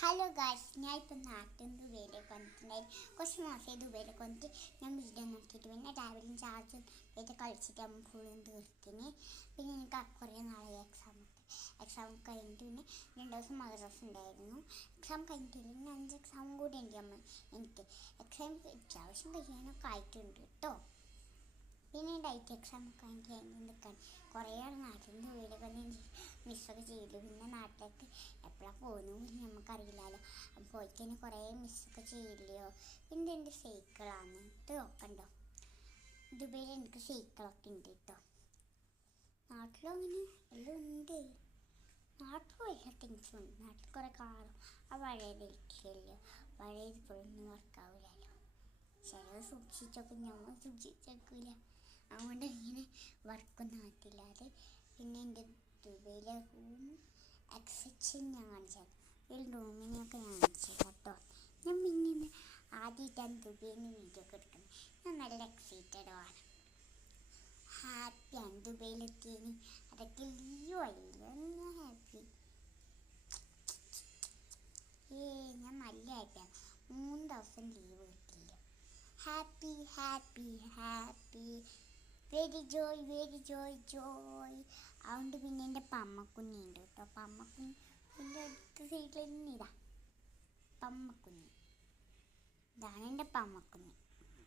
Hello guys, ഞാൻ ഇപ്പം നാട്ടിൽ നിന്ന് ദുബൈയിലേക്ക് വന്നിട്ടുണ്ടായിരുന്നു. കുറച്ച് മാസമായി ദുബൈയിലേക്ക് വന്നിട്ട് ഞാൻ വീഡിയോ നോക്കിയിട്ട് പിന്നെ രാവിലെ ചാർജ് ചെയ്ത് കളിച്ചിട്ട് അമ്മ ഫുള്ളും തീർത്തിന്. പിന്നെ എനിക്ക് കുറേ നാളെ എക്സാം കഴിഞ്ഞിട്ട് പിന്നെ 2 ദിവസം മദ്രസ ഉണ്ടായിരുന്നു. എക്സാം കഴിഞ്ഞിട്ടില്ല, പിന്നെ 5 എക്സാമും കൂടി ഉണ്ട് എനിക്ക്. എക്സാം അത്യാവശ്യം കഴിയാനൊക്കെ ആയിട്ടുണ്ട് കേട്ടോ. പിന്നെ ഡയറ്റ് എക്സാം ഒക്കെ കഴിഞ്ഞ് നിൽക്കാൻ കുറേ നാട്ടിൽ നിന്ന് ദുബൈയിലേക്ക് വന്ന് മിസ്സൊക്കെ ചെയ്തു. പിന്നെ നാട്ടിലേക്ക് എപ്പോഴാണ് പോകുന്നു നമുക്കറിയില്ലല്ലോ. അപ്പം പോയി കഴിഞ്ഞാൽ കുറേ മിസ്സൊക്കെ ചെയ്യില്ലയോ. പിന്നെ എൻ്റെ സൈക്കിളാണ് ഇത് നോക്കണ്ടോ. ദുബൈയിൽ എനിക്ക് സൈക്കിളൊക്കെ ഉണ്ട് കേട്ടോ. നാട്ടിലും അങ്ങനെ എല്ലാം ഉണ്ട്. നാട്ടിൽ എല്ലാ തിങ്സും ഉണ്ട്. നാട്ടിൽ കുറേ കാറും ആ പഴയത് ഇരിക്കില്ലല്ലോ. പഴയത് ഇപ്പോഴൊന്നും വർക്കാവില്ലല്ലോ. ചിലത് സൂക്ഷിച്ചൊക്കെ നമ്മൾ സൂക്ഷിച്ചേക്കില്ല. അതുകൊണ്ട് ഇങ്ങനെ വർക്കൊന്നും ആക്കില്ലാതെ. പിന്നെ എൻ്റെ ദുബൈയിലെ റൂം എക്സിറ്റ് ഞാൻ കാണിച്ചത്. ഈ റൂമിനെയൊക്കെ ഞാൻ കാണിച്ചത് കേട്ടോ. ഞാൻ പിന്നെ ആദ്യമായിട്ടാണ് ദുബൈയിൽ നിന്ന് വീഡിയോ ഒക്കെ എടുക്കുന്നത്. ഞാൻ നല്ല എക്സൈറ്റഡ് ആണ്, ഹാപ്പിയാണ് ദുബൈയിലെത്തിയതിന്. അതൊക്കെ ലീവ് ആയില്ല, ഞാൻ ഹാപ്പി. ഞാൻ നല്ല ഹാപ്പിയാണ്. 3 ദിവസം ലീവ് കിട്ടില്ല. Happy happy happy, very Joy very Joy Joy. അതുകൊണ്ട് പിന്നെ എൻ്റെ പമ്മക്കുഞ്ഞി ഉണ്ട് കേട്ടോ. പമ്മക്കുഞ്ഞിൻ്റെ അടുത്ത സൈഡിൽ തന്നെ ഇതാണ് പമ്മക്കുഞ്ഞി. ഇതാണ് എൻ്റെ പമ്മക്കുഞ്ഞി.